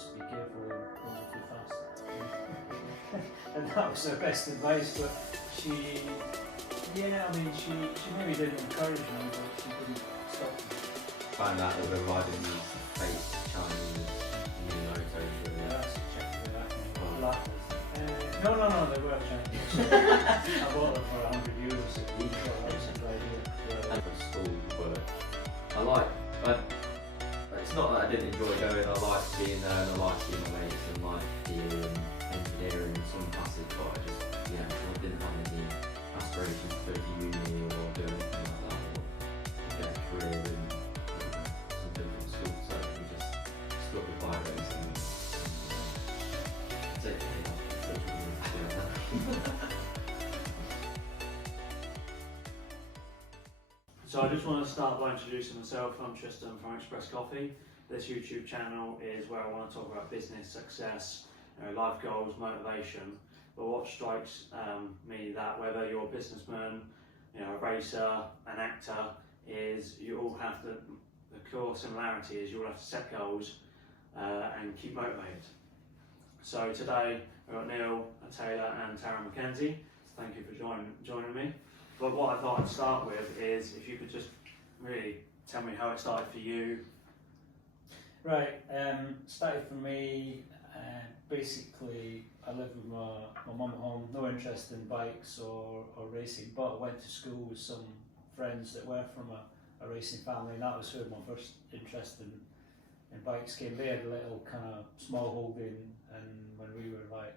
just be careful and don't go too fast. And that was her best advice, but she maybe didn't encourage me, but she didn't stop me. Found out that we're riding these fake Chinese mini motos. Yeah, that's a check for that. No, they were Chinese. I bought them for €100 at each right here. And for school work, it's not that I didn't enjoy going, I liked being there and I liked seeing my mates and like theory and engineering and some classes, but I didn't have any aspirations to go to uni or do anything like that or get a career in something from school, so we just stuck with bike racing and that's it. So I just want to start by introducing myself. I'm Tristan from Xpress Coffee. This YouTube channel is where I want to talk about business, success, life goals, motivation. But what strikes me that whether you're a businessman, a racer, an actor, is you all have the core similarity is you all have to set goals and keep motivated. So today we've got Niall, Taylor and Tara Mackenzie. Thank you for joining me. But what I thought I'd start with is if you could just really tell me how it started for you. Right, started for me, basically I lived with my mum at home, no interest in bikes or racing, but I went to school with some friends that were from a racing family, and that was where my first interest in bikes came. They had a little kind of small holding, and when we were like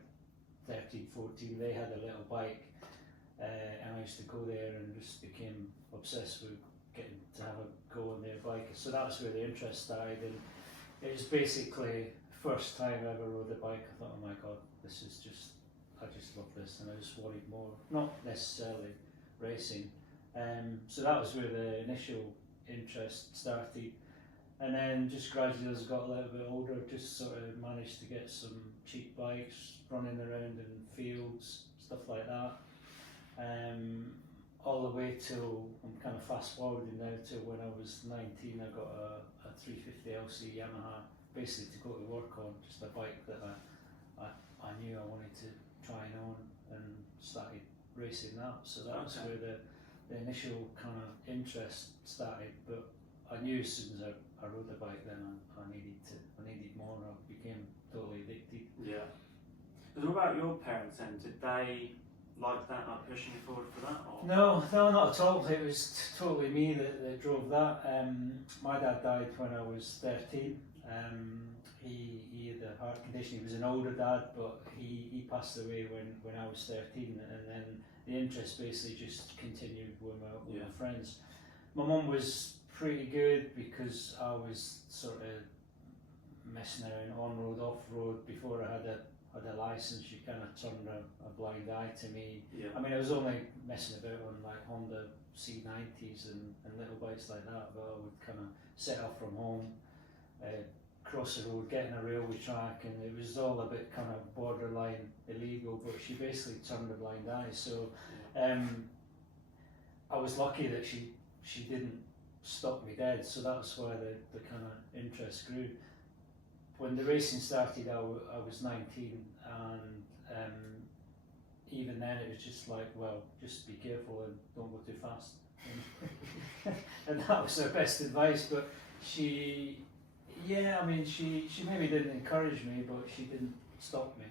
13, 14, they had a little bike. And I used to go there and just became obsessed with getting to have a go on their bike. So that's where the interest started, and it was basically the first time I ever rode a bike. I thought, oh my god, I just love this, and I just wanted more. Not necessarily racing. So that was where the initial interest started, and then just gradually as I got a little bit older, just sort of managed to get some cheap bikes, running around in fields, stuff like that. All the way till, I'm kind of fast forwarding now to when I was 19, I got a 350 LC Yamaha, basically to go to work on, just a bike that I knew I wanted to try and own, and started racing that. So that was where the initial kind of interest started, but I knew as soon as I rode the bike then I needed more, and I became totally addicted. Yeah. But what about your parents then? Did they like that, like pushing you forward for that? Or? No, not at all. It was totally me that drove that. My dad died when I was 13. He had a heart condition. He was an older dad, but he passed away when I was 13, and then the interest basically just continued with my friends. My mum was pretty good because I was sort of messing around on road, off road before I had a license. She kind of turned a blind eye to me. Yeah. I mean, I was only messing about on like Honda C90s and little bikes like that, but I would kind of set off from home, cross the road, get in a railway track, and it was all a bit kind of borderline illegal, but she basically turned a blind eye. So I was lucky that she didn't stop me dead, so that's why the kind of interest grew. When the racing started, I was 19, and even then it was just like, well, just be careful and don't go too fast. And that was her best advice, but she maybe didn't encourage me, but she didn't stop me.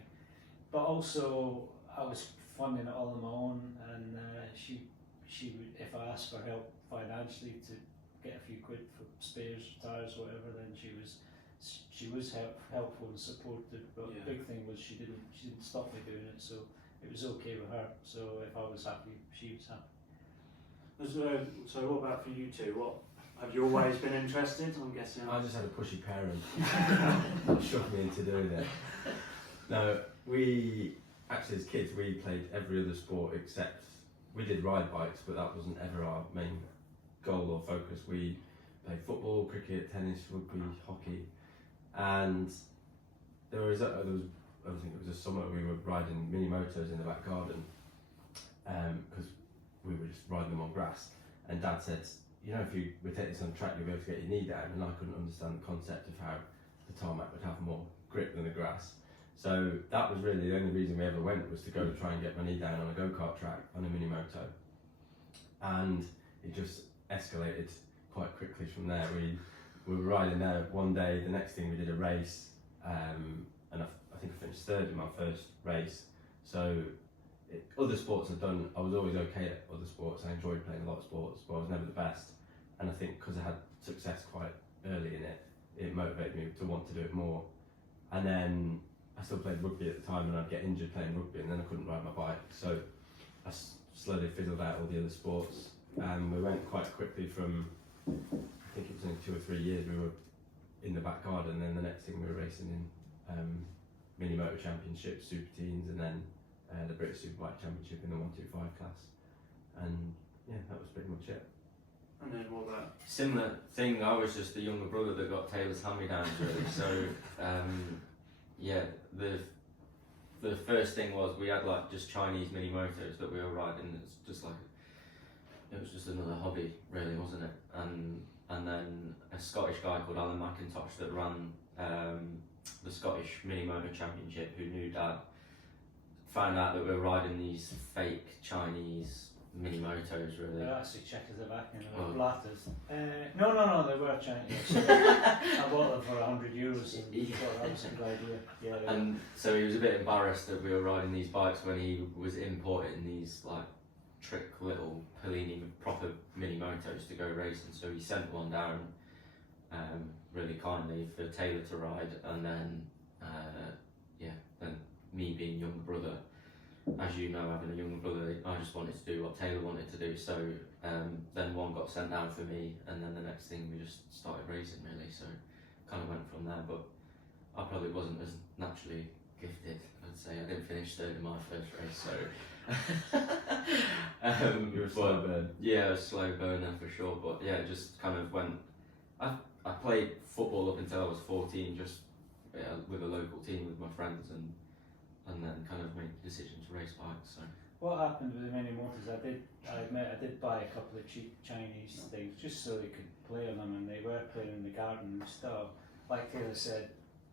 But also, I was funding it all on my own, and she would, if I asked for help financially to get a few quid for spares, tyres, whatever, then she was helpful and supportive, but the big thing was she didn't stop me doing it, so it was okay with her. So if I was happy, she was happy. So what about for you two? What have you always been interested? I'm guessing. I just had a pushy parent that shoved me into doing it. No, we actually as kids we played every other sport except we did ride bikes, but that wasn't ever our main goal or focus. We played football, cricket, tennis, rugby, hockey. And there was I think it was a summer we were riding mini motos in the back garden because we were just riding them on grass, and Dad said, if we take this on track you'll be able to get your knee down, and I couldn't understand the concept of how the the tarmac would have more grip than the grass. So that was really the only reason we ever went, was to go try and get my knee down on a go-kart track on a mini moto. And it just escalated quite quickly from there. We were riding there one day, the next thing we did a race, and I think I finished third in my first race. So other sports I've done, I was always okay at other sports. I enjoyed playing a lot of sports, but I was never the best. And I think because I had success quite early in it, it motivated me to want to do it more. And then I still played rugby at the time, and I'd get injured playing rugby, and then I couldn't ride my bike. So I slowly fizzled out all the other sports. We went quite quickly from, I think it was in 2 or 3 years, we were in the back garden, and then the next thing we were racing in mini motor championships, super teens, and then the British Superbike Championship in the 125 class. And yeah, that was pretty much it. And then what about? Similar thing, I was just the younger brother that got Taylor's hand-me-downs really. So yeah, the first thing was we had like just Chinese mini motos that we were riding. It's just like, it was just another hobby really, wasn't it? And then a Scottish guy called Alan McIntosh that ran the Scottish Mini Moto Championship, who knew Dad, found out that we were riding these fake Chinese mini motos really. They're actually Czechoslovakian, they were Oh. blatters. No, they were Chinese. I bought them for €100 and thought that was a good idea. Yeah. And so he was a bit embarrassed that we were riding these bikes when he was importing these like trick little Pellini proper mini motos to go racing. So he sent one down really kindly for Taylor to ride, and then then me being younger brother, as you know, having a younger brother, I just wanted to do what Taylor wanted to do. So then one got sent down for me, and then the next thing we just started racing really. So kind of went from there, but I probably wasn't as naturally gifted. I'd say I didn't finish third in my first race, so You were a slow burn. yeah, a slow burner for sure. But yeah, it just kind of went. I played football up until I was 14, just with a local team with my friends, and then kind of made the decision to race bikes. So What happened with the mini motors, I admit I did buy a couple of cheap Chinese things just so they could play on them, and they were playing in the garden and stuff. Like Taylor said,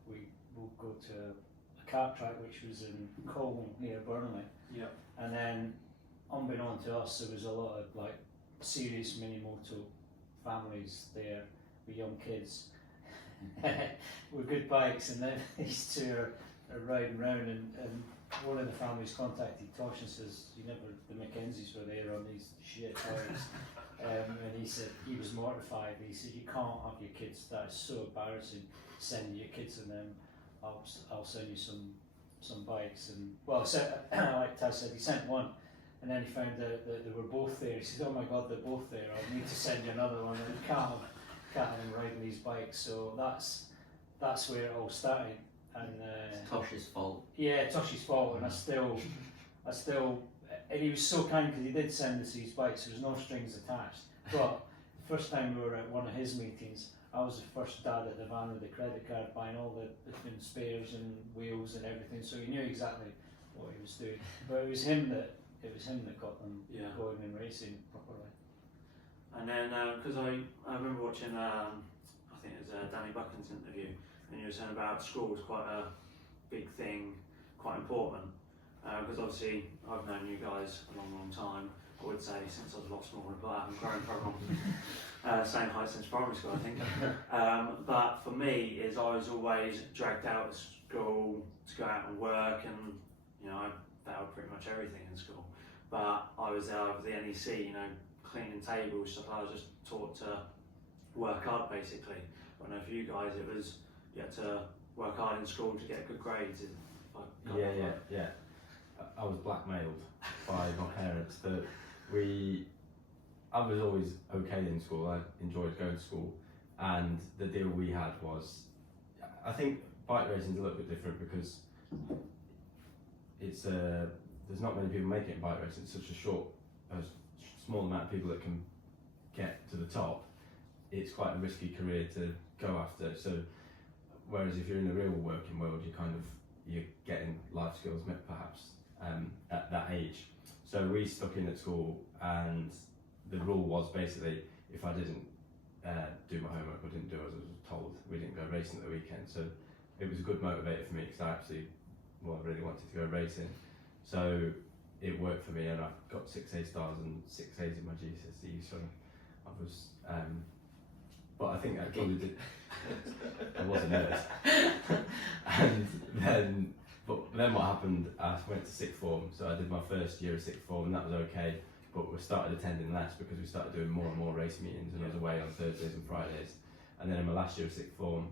we will go to a kart track which was in Colne near Burnley. Yeah. And then, unbeknown to us, there was a lot of like serious mini moto families there with young kids with good bikes, and then these two are riding around, and one of the families contacted Tosh and says, the Mackenzies were there on these shit bikes. And he said he was mortified. He said, you can't have your kids, that is so embarrassing, send your kids, and then I'll send you some bikes. And well, so, like Taz said, he sent one, and then he found out that they were both there. He said, oh my god, they're both there, I need to send you another one. And you can't have them riding these bikes. So that's where it all started. And it's Tosh's fault. yeah, Tosh's fault, and I still, and he was so kind because he did send us these bikes. There was no strings attached. But the first time we were at one of his meetings, I was the first dad at the van with the credit card, buying all the different spares and wheels and everything. So he knew exactly what he was doing. But it was him that got them going and racing properly. And then because I remember watching I think it was Danny Buchan's interview, and you were saying about school was quite a big thing, quite important, because obviously I've known you guys a long time. I would say since I was a lot smaller, but I haven't grown from same height since primary school, I think. But for me, is I was always dragged out of school to go out and work, and I failed pretty much everything in school. But I was there with the NEC, cleaning tables, stuff. I was just taught to work hard basically. But I know for you guys, it was you had to work hard in school to get good grades. Yeah. I was blackmailed by my parents that I was always okay in school. I enjoyed going to school, and the deal we had was, I think bike racing is a little bit different because it's there's not many people making it in bike racing. It's such a small amount of people that can get to the top. It's quite a risky career to go after. So whereas if you're in the real working world, you're getting life skills perhaps at that age. So we stuck in at school, and the rule was basically if I didn't do my homework or didn't do as I was told, we didn't go racing at the weekend. So it was a good motivator for me because I really wanted to go racing. So it worked for me, and I got 6 A stars and 6 A's in my GCSE. So I was, but I think that probably did. I was a nerd. And then what happened? I went to sixth form, so I did my first year of sixth form, and that was okay. But we started attending less because we started doing more and more race meetings, and I was away on Thursdays and Fridays. And then in my last year of sixth form,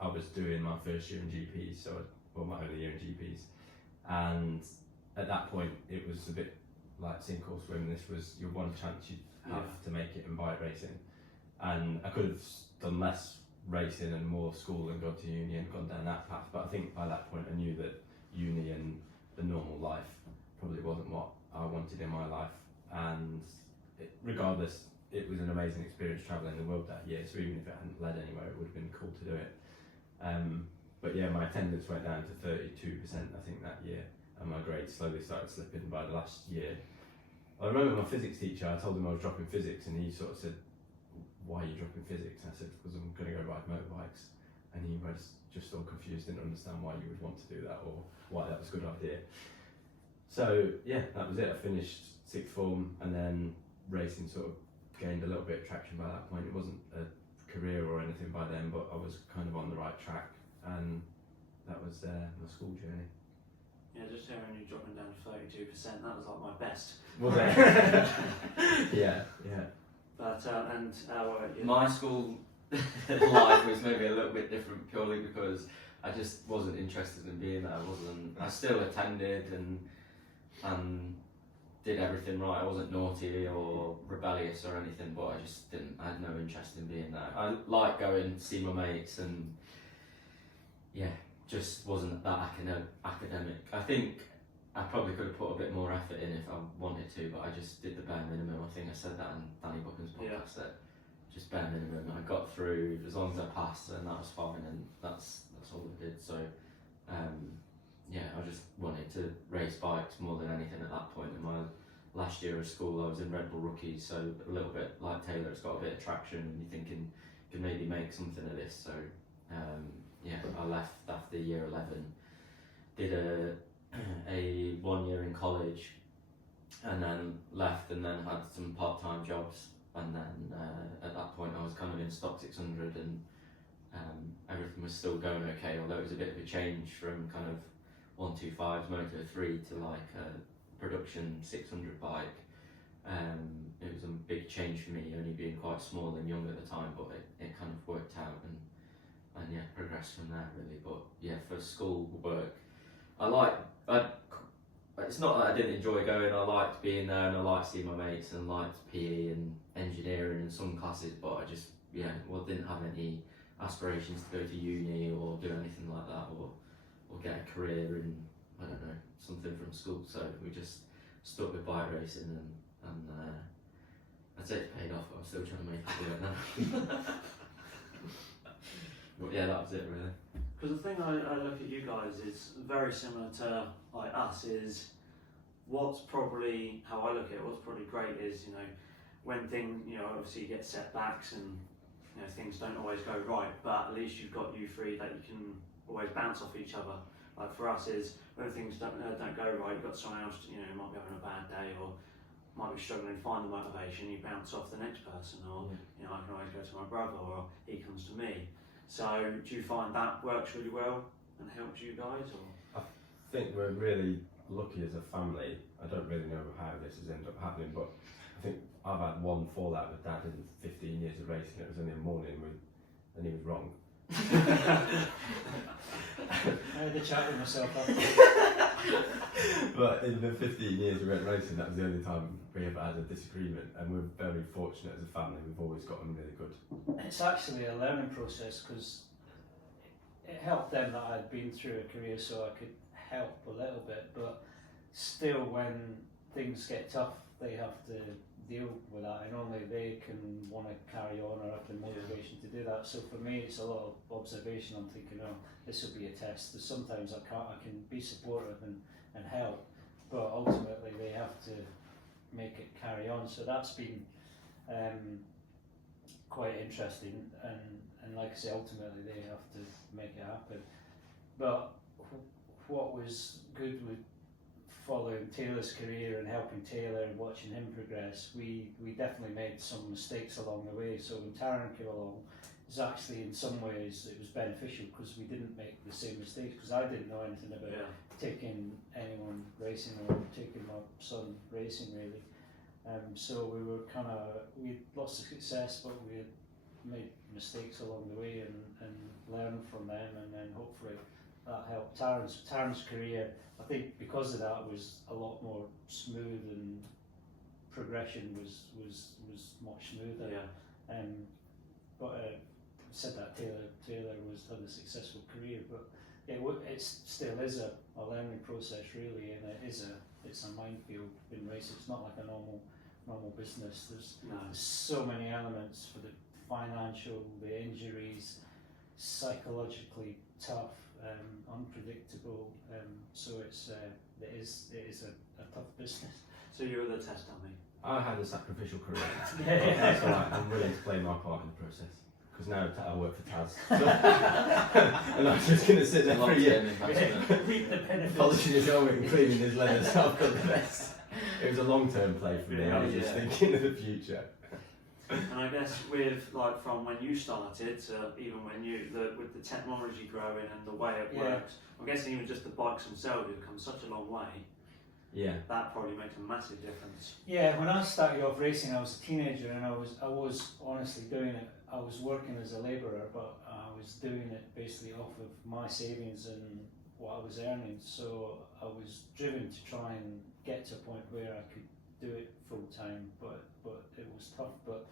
I was doing my first year in GPs, my only year in GPs. And at that point, it was a bit like sink or swim. This was your one chance you have to make it in bike racing. And I could have done less racing and more school and gone to uni and gone down that path. But I think by that point, I knew that uni and the normal life probably wasn't what I wanted in my life. And regardless, it was an amazing experience travelling the world that year. So even if it hadn't led anywhere, it would have been cool to do it. But yeah, my attendance went down to 32%, I think, that year, and my grades slowly started slipping by the last year. I remember my physics teacher, I told him I was dropping physics, and he sort of said, "Why are you dropping physics?" And I said, "Because I'm going to go ride motorbikes." And he was just all confused, didn't understand why you would want to do that or why that was a good idea. So yeah, that was it. I finished sixth form, and then racing sort of gained a little bit of traction by that point. It wasn't a career or anything by then, but I was kind of on the right track, and that was my school journey. Yeah, just hearing you dropping down to 32%, that was like my best. Was it? Yeah. But My school life was maybe a little bit different purely because I just wasn't interested in being there. I still attended and did everything right. I wasn't naughty or rebellious or anything, but I had no interest in being there. I liked going to see my mates, and just wasn't that academic. I think I probably could have put a bit more effort in if I wanted to, but I just did the bare minimum. I think I said that on Danny Buchan's podcast, that just bare minimum. I got through, as long as I passed, and that was fine, and that's all I did. So I just wanted to race bikes more than anything at that point. In my last year of school, I was in Red Bull Rookies, so a little bit like Taylor, it's got a bit of traction, and you're thinking you can maybe make something of this. So I left after year 11, did a 1 year in college, and then left, and then had some part-time jobs, and then at that point I was kind of in stock 600, and everything was still going okay, although it was a bit of a change from kind of 125s Moto 3 to like a production 600 bike. It was a big change for me, only being quite small and young at the time, but it kind of worked out, and progressed from there really. But for school work, it's not that I didn't enjoy going. I liked being there, and I liked seeing my mates, and liked PE and engineering and some classes, but I just didn't have any aspirations to go to uni or do anything like that, or get a career in, I don't know, something from school. So we just stuck with bike racing, and I'd say it's paid off, but I'm still trying to make it work now. But that was it really. Because the thing I look at you guys is very similar to like us. Is what's probably how I look at it. What's probably great is when things obviously you get setbacks and things don't always go right, but at least you've got you three that you can always bounce off each other. Like for us is when things don't go right, you've got someone else might be having a bad day or might be struggling to find the motivation. You bounce off the next person, or I can always go to my brother, or he comes to me. So do you find that works really well and helps you guys? Or? I think we're really lucky as a family. I don't really know how this has ended up happening, but I think I've had one fallout with Dad in 15 years of racing. It was only a morning, and he was wrong. I had a chat with myself after. But in the 15 years we went racing, that was the only time we ever had a disagreement, and we're very fortunate as a family. We've always gotten really good. It's actually a learning process, because it helped them that I'd been through a career, so I could help a little bit, but still when things get tough they have to deal with that, and only they can want to carry on or have the motivation to do that. So for me it's a lot of observation. I'm thinking, oh, this will be a test. There's sometimes I can be supportive and help, but ultimately they have to make it carry on. So that's been quite interesting, and and like I say, ultimately they have to make it happen. But what was good with following Taylor's career and helping Taylor and watching him progress, we definitely made some mistakes along the way. So when Taron came along, it was actually in some ways it was beneficial because we didn't make the same mistakes, because I didn't know anything about taking anyone racing or taking my son racing really. So we had lots of success, but we had made mistakes along the way and learned from them, and then hopefully that helped. Taron's career, I think because of that, was a lot more smooth, and progression was much smoother. But said that Taylor had a successful career, but it still is a learning process really, and it's a minefield in racing. It's not like a normal business. There's so many elements for the financial, the injuries, psychologically tough, unpredictable. So it is a tough business. So you were the test dummy. I had a sacrificial career. That's alright. I'm willing to play my part in the process. Because now I work for Taz. And I'm just going to sit there for a year, polishing his helmet and cleaning his leather, so I've got the best. It was a long-term play for me. I was just thinking of the future. And I guess from when you started to even when with the technology growing and the way it works, I'm guessing even just the bikes themselves have come such a long way. Yeah. That probably makes a massive difference. Yeah, when I started off racing, I was a teenager, and I was honestly doing it. I was working as a labourer, but I was doing it basically off of my savings and what I was earning. So I was driven to try and get to a point where I could do it full time, but it was tough. But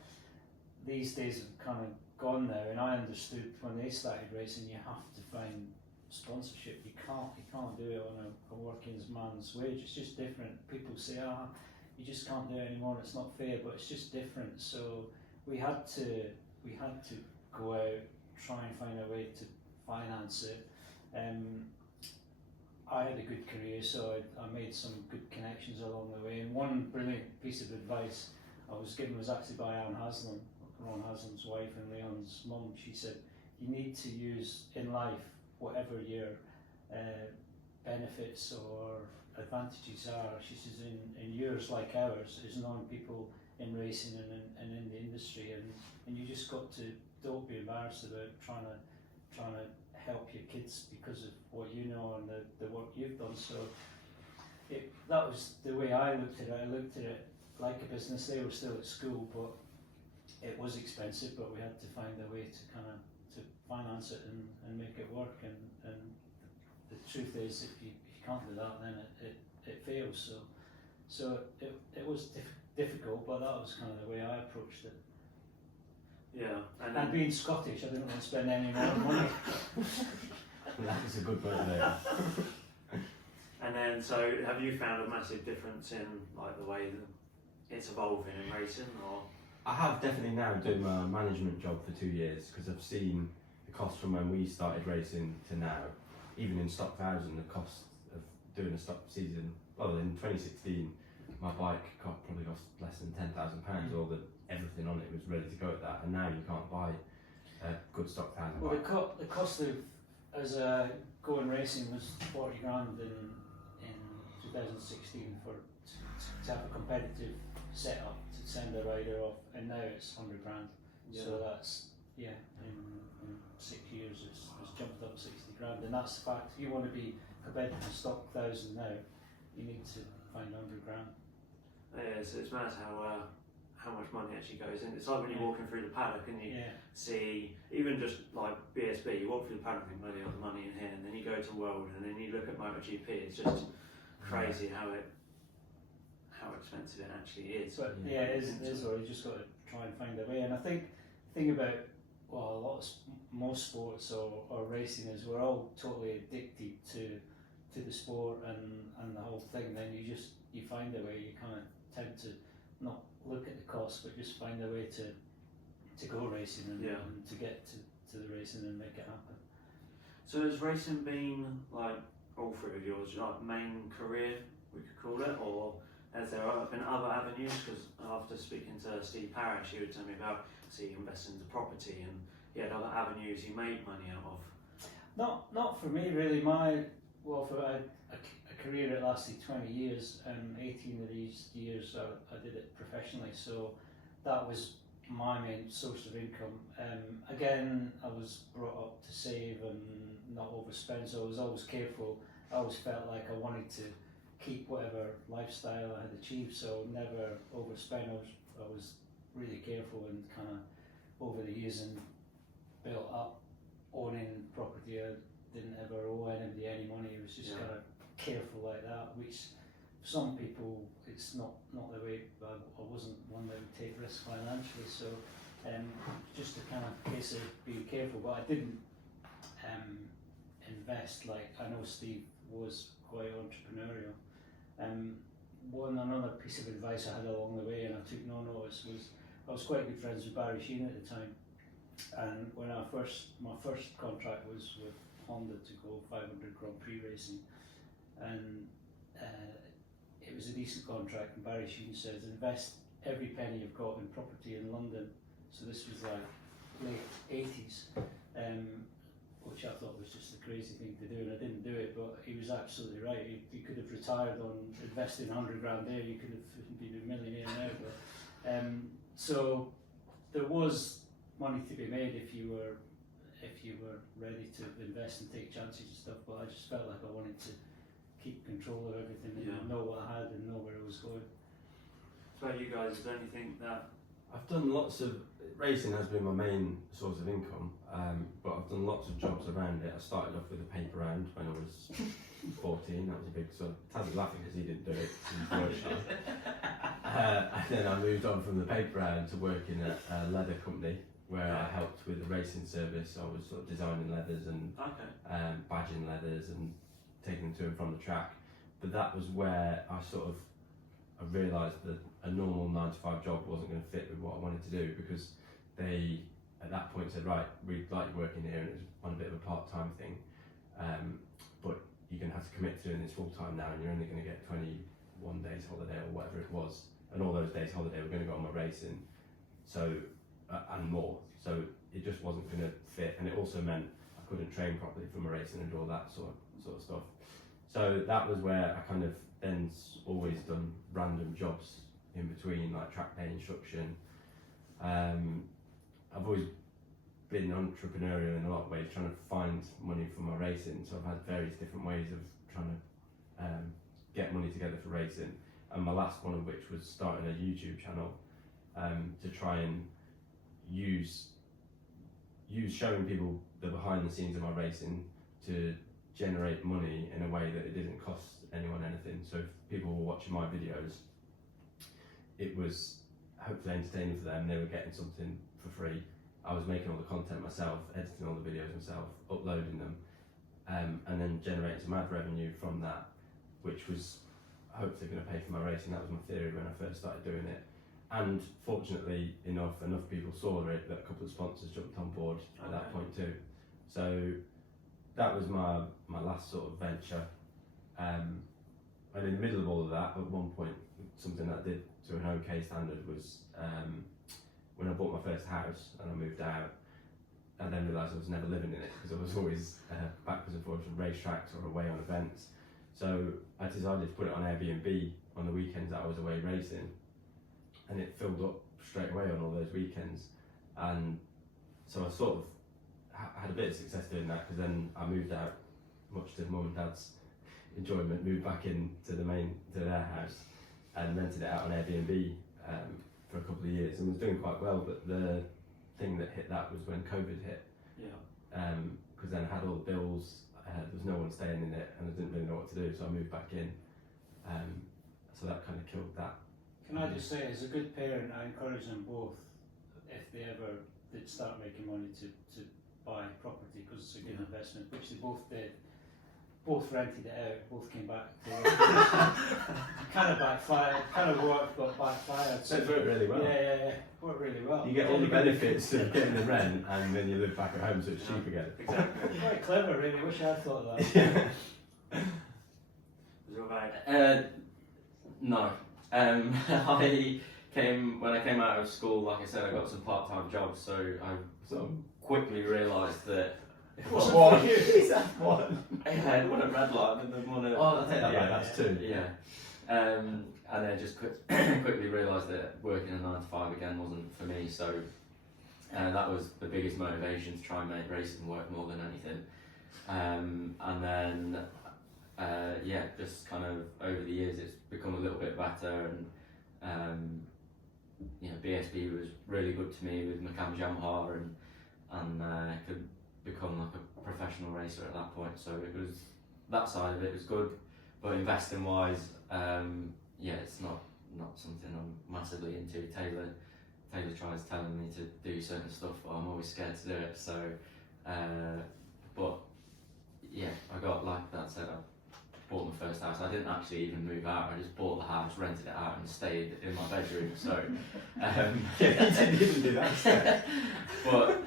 these days have kind of gone now, and I understood when they started racing, you have to find sponsorship. You can't do it on a working man's wage. It's just different. People say, you just can't do it anymore. It's not fair, but it's just different. So we had to go out, try and find a way to finance it. I had a good career, so I made some good connections along the way. And one brilliant piece of advice I was given was actually by Ron Haslam's wife and Leon's mum. She said, you need to use in life whatever your benefits or advantages are. She says, in years like ours, is knowing people in racing and in the industry, and you just got to, don't be embarrassed about trying to help your kids because of what you know and the work you've done. So that was the way I looked at it. I looked at it like a business. They were still at school, but it was expensive, but we had to find a way to to finance it and make it work. And the truth is, if you can't do that, then it fails. So it was difficult, but that was kind of the way I approached it. Yeah, and being Scottish, I didn't want to spend any more money. That was a good motivator. And then, so have you found a massive difference in the way that it's evolving in racing, or? I have definitely now doing my management job for 2 years, because I've seen the cost from when we started racing to now. Even in stock 1000, the cost of doing a stock season. Well, in 2016, my bike probably cost less than £10,000. All everything on it was ready to go at that, and now you can't buy a good stock 1000 Well, bike. the cost of going racing was 40 grand in 2016 to have a competitive setup to send a rider off, and now it's 100 grand. Yeah. So that's in 6 years it's jumped up 60 grand, and that's the fact. If you want to be competitive in stock 1000 now, you need to find 100 grand. Yeah, so it's mad how much money actually goes in. It's like when you're walking through the paddock and you see, even just like BSB, you walk through the paddock and think, bloody hell, the money in here, and then you go to World and then you look at MotoGP, it's just crazy how expensive it actually is. But it is, or you just got to try and find a way. And I think the thing about most sports or racing is we're all totally addicted to the sport and the whole thing. Then you find a way. You kind of tend to not look at the cost, but just find a way to go racing and to get to the racing and make it happen. So has racing been, all three of yours, main career, we could call it, or has there been other avenues? Because after speaking to Steve Parrish, he would tell me about, he invested into property, and other avenues you make money out of? Not for me really. For a career that lasted 20 years, and 18 of these years I did it professionally. So that was my main source of income. Again, I was brought up to save and not overspend, so I was always careful. I always felt like I wanted to keep whatever lifestyle I had achieved, so never overspend. I was really careful, and kind of over the years and built up owning property. I didn't ever owe anybody any money. It was just kind of careful like that, which some people, it's not the way. I wasn't one that would take risks financially, so just a kind of case of being careful. But I didn't invest like I know Steve was quite entrepreneurial. Another piece of advice I had along the way, and I took no notice, was I was quite good friends with Barry Sheen at the time, and when my first contract was with Honda to go 500 Grand Prix racing, and it was a decent contract, and Barry Sheen says invest every penny you've got in property in London. So this was like late 80s, which I thought was just a crazy thing to do, and I didn't do it, but he was absolutely right. You could have retired on investing 100 grand there, you could have been a millionaire now. But, so there was money to be made if you were ready to invest and take chances and stuff, but I just felt like I wanted to keep control of everything and know what I had and know where I was going. What about you guys? Is there anything that... I've done lots of, racing has been my main source of income, but I've done lots of jobs around it. I started off with a paper round when I was 14, that was a big sort of, Taz's laughing because he didn't do it, and then I moved on from the paper round to working at a leather company where I helped with the racing service. I was sort of designing leathers and badging leathers and taking them to and from the track. But that was where I realised that a normal 9-to-5 job wasn't going to fit with what I wanted to do, because they at that point said, right, we'd like you working here, and it was on a bit of a part-time thing, but you're going to have to commit to doing this full-time now, and you're only going to get 21 days holiday or whatever it was, and all those days holiday were going to go on my racing, so and more, so it just wasn't going to fit, and it also meant I couldn't train properly for my racing and do all that sort of stuff. So that was where I kind of then always done random jobs in between, like track day instruction. I've always been entrepreneurial in a lot of ways, trying to find money for my racing. So I've had various different ways of trying to get money together for racing. And my last one of which was starting a YouTube channel to try and use showing people the behind the scenes of my racing to generate money in a way that it didn't cost anyone anything. So if people were watching my videos, it was hopefully entertaining for them. They were getting something for free. I was making all the content myself, editing all the videos myself, uploading them, and then generating some ad revenue from that, which was hopefully going to pay for my racing. That was my theory when I first started doing it. And fortunately enough people saw it that a couple of sponsors jumped on board at that point too. So that was my last sort of venture. And in the middle of all of that, at one point, something that I did to an okay standard was when I bought my first house and I moved out, I then realised I was never living in it because I was always backwards and forwards from racetracks or away on events. So I decided to put it on Airbnb on the weekends that I was away racing, and it filled up straight away on all those weekends. And so I sort of had a bit of success doing that, because then I moved out, much to mum and dad's enjoyment, moved back into their house and rented it out on Airbnb for a couple of years, and was doing quite well. But the thing that hit that was when COVID hit, because then I had all the bills, there was no one staying in it, and I didn't really know what to do, so I moved back in. So that kind of killed that. Can I just say, as a good parent, I encourage them both, if they ever did start making money, to buy property, because it's a good investment, which they both did. Both rented it out, both came back to work. Kind of backfired, kind of worked, but backfired. So it worked really well. Yeah, worked really well. You get all the benefits of getting the rent, and then you live back at home, so it's cheap again. Exactly. Quite clever, really. Wish I'd thought of that. Was it about? No. When I came out of school, like I said, I got some part-time jobs, so I sort of quickly realised that What? Is that one? I had one at Red Light and then one at Oh, I'll take that back. That's two. yeah. And then just quickly realised that working a 9 to 5 again wasn't for me. So that was the biggest motivation to try and make racing work more than anything. And then just kind of over the years it's become a little bit better, and BSB was really good to me with Mackenzie and could become like a professional racer at that point. So it was that side of it was good, but investing wise, it's not something I'm massively into. Taylor tries telling me to do certain stuff, but I'm always scared to do it. So, but yeah, I got, like that said, I bought my first house. I didn't actually even move out. I just bought the house, rented it out, and stayed in my bedroom. So, You didn't do that. but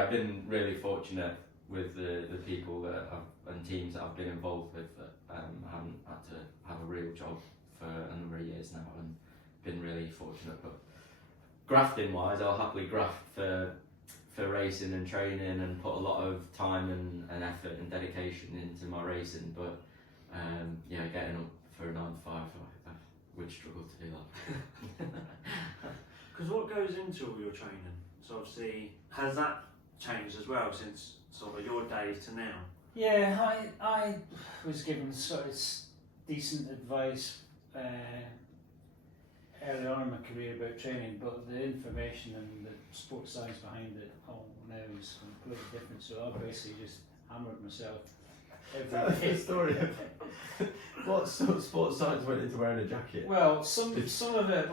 I've been really fortunate with the people and teams that I've been involved with. That I haven't had to have a real job for a number of years now, and been really fortunate. But grafting wise, I'll happily graft for racing and training and put a lot of time and effort and dedication into my racing. But getting up for a 9 to 5, I would struggle to do that. Because what goes into all your training? So obviously, has that changed as well since sort of your days to now? Yeah, I was given sort of decent advice early on in my career about training, but the information and the sports science behind it all now is completely different. So I basically just hammered myself every day. That's the story. What sort of sports science went into wearing a jacket? Well, some of it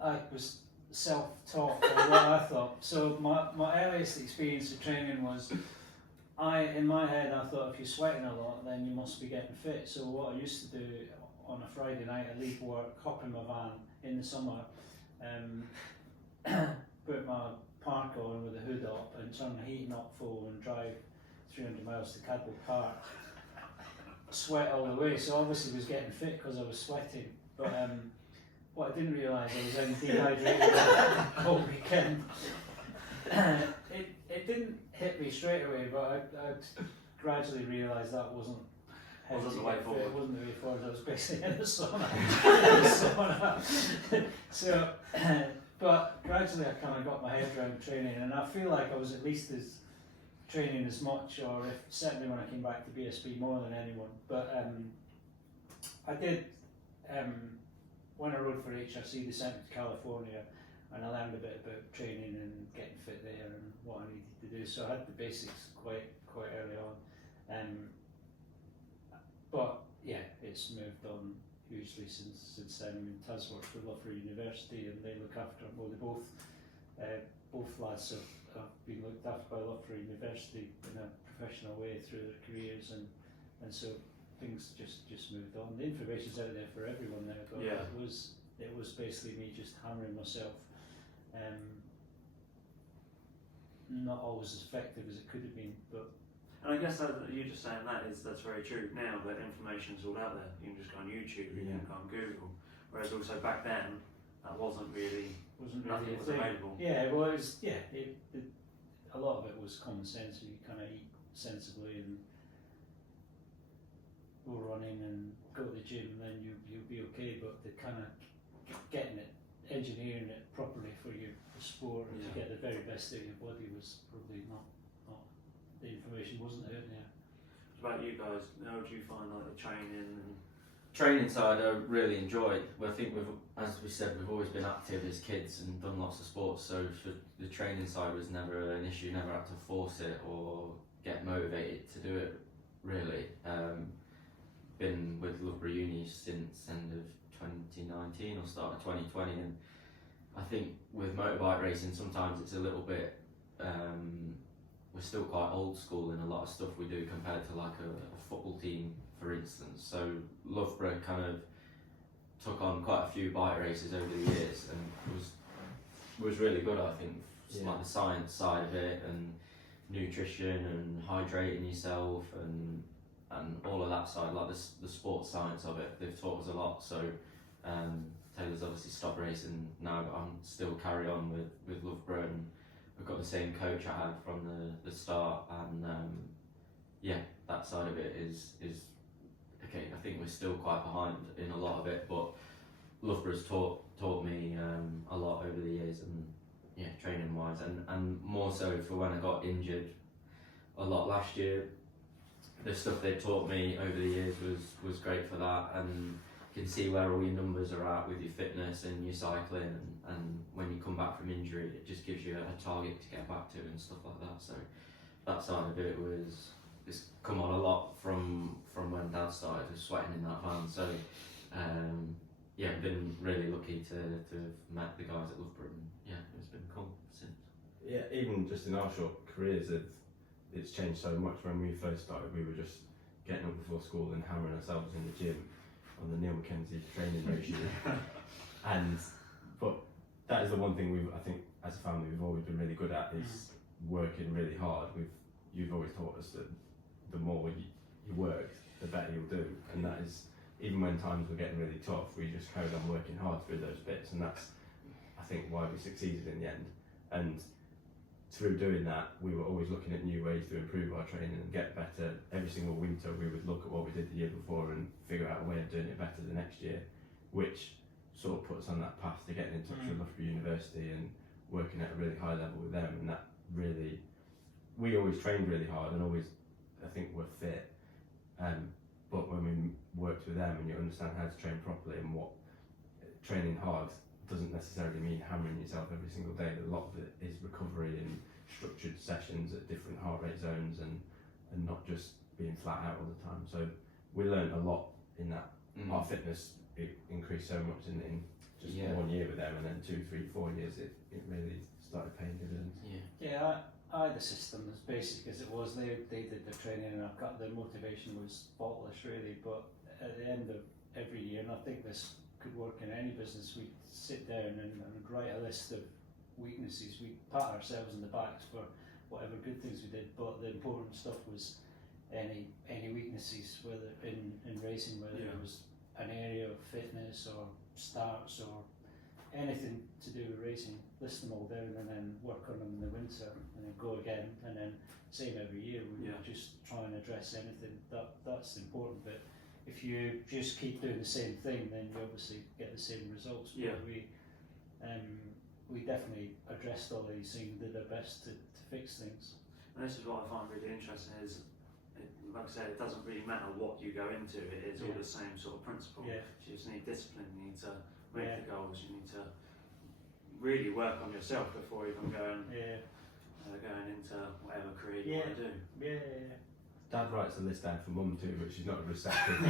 I was self-taught or what I thought. So my earliest experience of training was in my head I thought if you're sweating a lot then you must be getting fit. So what I used to do on a Friday night, I leave work, hop in my van in the summer, put my park on with the hood up and turn the heating up full and drive 300 miles to Cadwell Park, sweat all the way. So obviously I was getting fit because I was sweating, but what I didn't realise I was then dehydrated all weekend. It didn't hit me straight away, but I gradually realised that wasn't The way forward. It wasn't the way forward. I was basically in the sauna. So, but gradually I kind of got my head around training, and I feel like I was at least as training as much, or if certainly when I came back to BSB more than anyone. But I did when I rode for HRC, they sent me to California, and I learned a bit about training and getting fit there and what I needed to do. So I had the basics quite early on. But yeah, it's moved on hugely since then. I mean, Taz works for Loughborough University, and they look after. Well, they both lads have been looked after by Loughborough University in a professional way through their careers, and so things just moved on. The information's out there for everyone now, but Yeah. it was basically me just hammering myself. Not always as effective as it could have been, but. And I guess that you just saying that's very true now, that information's all out there. You can just go on YouTube, you can go on Google. Whereas also back then, that wasn't really nothing a was thing. available. Yeah, well, it was, a lot of it was common sense. You kind of eat sensibly and go running and go to the gym, and then you'll be okay. But the kind of getting it, engineering it properly for your sport and to get the very best out of your body was probably not. The information wasn't out there. What about you guys? How do you find like the training and Training side I really enjoyed. Well, I think as we said, we've always been active as kids and done lots of sports, so for the training side was never an issue, never had to force it or get motivated to do it, really. Been with Loughborough Uni since end of 2019 or start of 2020, and I think with motorbike racing sometimes it's a little bit we're still quite old school in a lot of stuff we do compared to like a football team, for instance. So Loughborough kind of took on quite a few bike races over the years and was really good, I think. Like the science side of it and nutrition and hydrating yourself and all of that side, like the sports science of it. They've taught us a lot. So Taylor's obviously stopped racing now, but I'm still carry on with Loughborough, I've got the same coach I had from the start, and yeah, that side of it is okay. I think we're still quite behind in a lot of it, but Loughborough's taught me a lot over the years, and yeah, training wise, and more so for when I got injured a lot last year. The stuff they taught me over the years was great for that, and you can see where all your numbers are at with your fitness and your cycling, and when you come back from injury, it just gives you a target to get back to and stuff like that. So that side of it it's come on a lot from when Dad started with sweating in that van. So yeah, I've been really lucky to have met the guys at Loughborough, and yeah, it's been cool since. Yeah, even just in our short careers, it's changed so much. When we first started, we were just getting up before school and hammering ourselves in the gym on the Niall Mackenzie training regime. But that is the one thing I think as a family we've always been really good at, is working really hard. You've always taught us that the more you work, the better you'll do, and that is, even when times were getting really tough, we just carried on working hard through those bits, and that's, I think, why we succeeded in the end. And through doing that, we were always looking at new ways to improve our training and get better. Every single winter we would look at what we did the year before and figure out a way of doing it better the next year, which sort of put us on that path to getting in touch with Loughborough University and working at a really high level with them. And that really, we always trained really hard and always, I think, were fit. But when we worked with them and you understand how to train properly, and what training hard doesn't necessarily mean hammering yourself every single day. A lot of it is recovery and structured sessions at different heart rate zones, and not just being flat out all the time. So we learned a lot in that. Our fitness, it increased so much in just 1 year with them, and then 2, 3, 4 years it really started paying dividends. Yeah, I had a system as basic as it was. They did the training, and I've got the motivation was faultless really, but at the end of every year, and I think this could work in any business, we'd sit down and write a list of weaknesses. We'd pat ourselves in the backs for whatever good things we did, but the important stuff was any weaknesses, whether in racing, whether it was an area of fitness or starts or anything to do with racing, list them all down and then work on them in the winter and then go again, and then same every year. We would just try and address anything. That's the important bit. If you just keep doing the same thing, then you obviously get the same results. But we definitely addressed all these things, did our best to fix things. And this is what I find really interesting is, like I said, it doesn't really matter what you go into, it is all the same sort of principle. You just need discipline, you need to make the goals, you need to really work on yourself before even going into whatever career you want to do. Dad writes a list down for Mum too, but she's not receptive.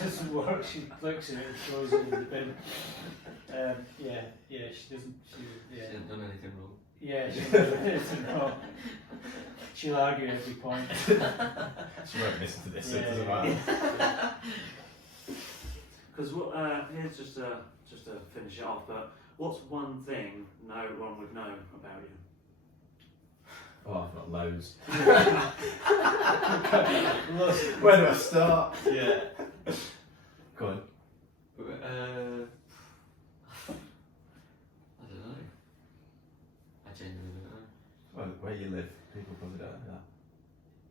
Doesn't work. She looks at it and throws it in the bin. She doesn't. She hasn't done anything wrong. Yeah, she hasn't done anything wrong. She'll argue at every point. She won't listen to this, so it doesn't matter. Because here's just to finish it off. But what's one thing no one would know about you? Oh, I've got loads. Where do I start? Go on. I don't know. I genuinely don't know. Well, where you live, people probably don't know that.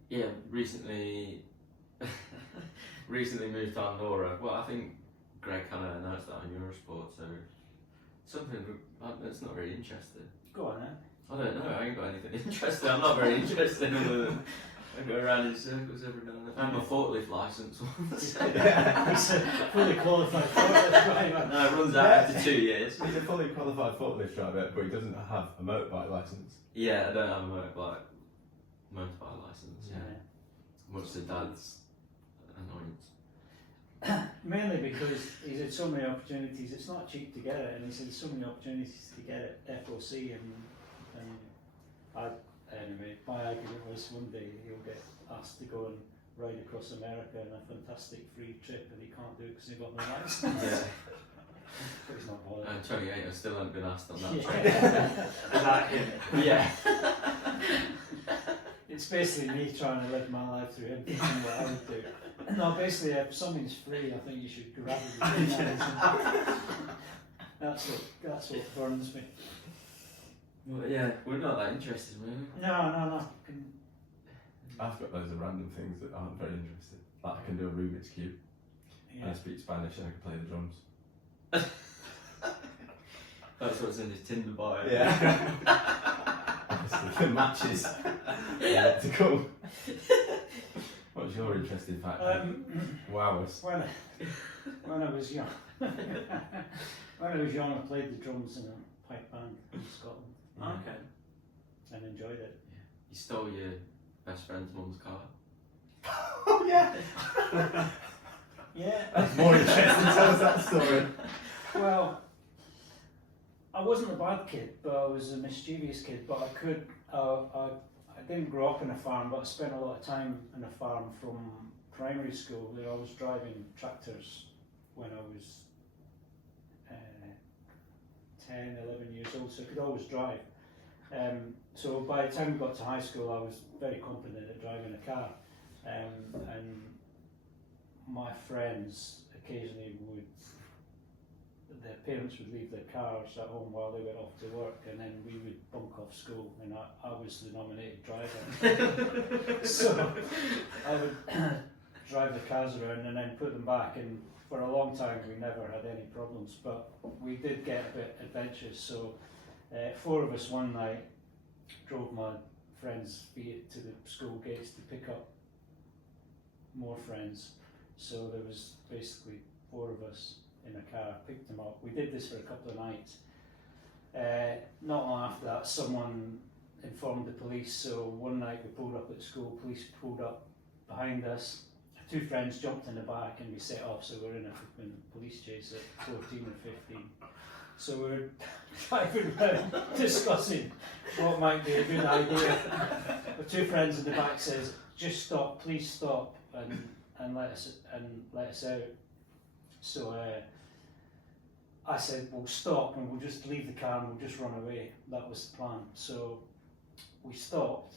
Yeah, recently moved to Andorra. Well, I think Greg kind of announced that on Eurosport, so something that's not very interesting. Go on then. I don't know, I ain't got anything interesting. I'm not very interested other than I go around in circles every now and then. And my forklift licence once. He's a fully qualified forklift driver. No, it runs out after 2 years. He's a fully qualified forklift driver, but he doesn't have a motorbike licence. Yeah, I don't have a motorbike licence. Much to Dad's annoyance. Mainly because he's had so many opportunities. It's not cheap to get it, and he's had so many opportunities to get it FOC, and anyway, my argument was one day he'll get asked to go and ride across America in a fantastic free trip, and he can't do it because he's got no license. But he's not bothered. I'm 28, I still haven't been asked on that trip. Is that him? Yeah. It's basically me trying to live my life through him thinking what I would do. No, basically, if something's free, I think you should grab it. That's what burns me. Well, yeah, we're not that interested, really. No. I've got loads of random things that aren't very interesting. Like I can do a Rubik's Cube, and I Yeah. speak Spanish, and I can play the drums. That's what's in his Tinder bio. Yeah. The matches. Yeah, to go. What's your interesting fact? Wow. When I was young, I played the drums in a pipe band in Scotland Okay. and enjoyed it. You stole your best friend's mum's car. Oh yeah. Yeah. That's more interesting. Tell us that story. Well, I wasn't a bad kid, but I was a mischievous kid. But I didn't grow up in a farm, but I spent a lot of time in a farm from primary school. Where I was driving tractors when I was 10, 11 years old, so I could always drive. So by the time we got to high school, I was very competent at driving a car. And my friends occasionally their parents would leave their cars at home while they went off to work, and then we would bunk off school, and I was the nominated driver. So I would drive the cars around and then put them back, and for a long time we never had any problems, but we did get a bit adventurous. So 4 of us one night drove my friend's Fiat to the school gates to pick up more friends. So there was basically 4 of us in a car, picked them up. We did this for a couple of nights. Not long after that, someone informed the police, so one night we pulled up at the school, police pulled up behind us, 2 friends jumped in the back and we set off, so we're in a flipping police chase at 14 or 15. So we were driving around discussing what might be a good idea. The 2 friends in the back says, "Just stop, please stop, and let us out." So I said, "We'll stop and we'll just leave the car and we'll just run away." That was the plan. So we stopped.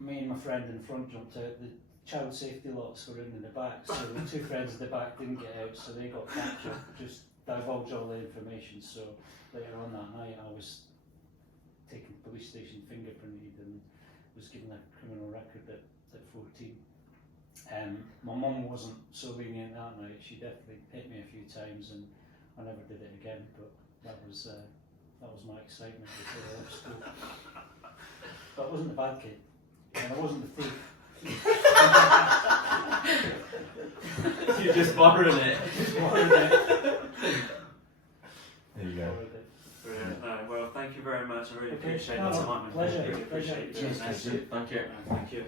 Me and my friend in front jumped out. The child safety locks were in the back, so the 2 friends in the back didn't get out, so they got captured. Just divulged all the information. So later on that night, I was taken to the police station, fingerprinted, and was given a criminal record at 14. My mum wasn't so lenient that night. She definitely hit me a few times, and I never did it again. But that was my excitement before I left school. But I wasn't a bad kid, and I wasn't a thief. You're just borrowing it. Just borrowed it. There you go. Borrowed it. Brilliant. Well, thank you very much. I really Okay. appreciate No, the time. pleasure. Really appreciate you doing Cheers, this. Thank you. Thank you.